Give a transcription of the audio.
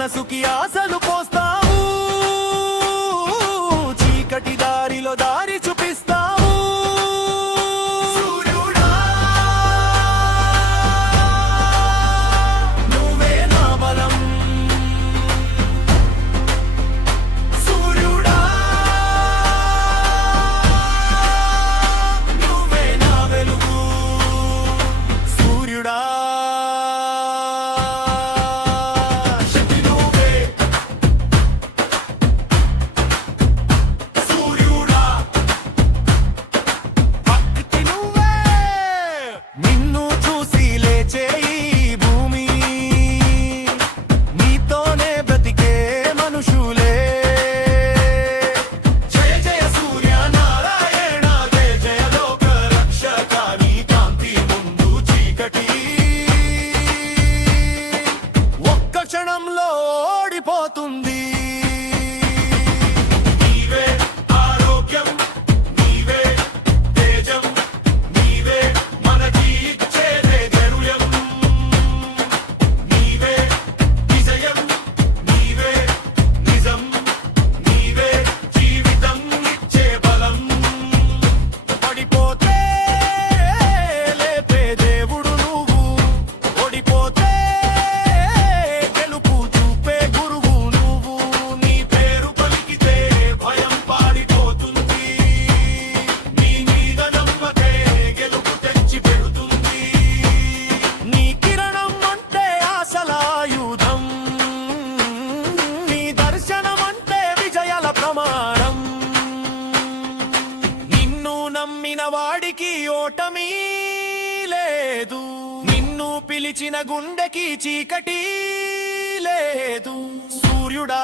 మనసుకి ఆశలు పోస్తావు, చీకటి దారిలో దారి చూపిస్తావు. సూర్యుడా నువ్వే నా బలం, సూర్యుడా నువ్వే నా వెలుగు, సూర్యుడా ఓడిపోతుంది. నీవే ఆరోగ్యం, నీవే తేజం, నీవే మనకి ఇచ్చేదే ధైర్యం, నీవే విజయం, నీవే నిజం, నీవే జీవితం ఇచ్చే బలం. పడిపోతే లేపే దేవుడు నువ్వు, ఓడిపోతే నమ్మిన వాడికి ఓటమి లేదు, నిన్ను పిలిచిన గుండెకి చీకటి లేదు. సూర్యుడా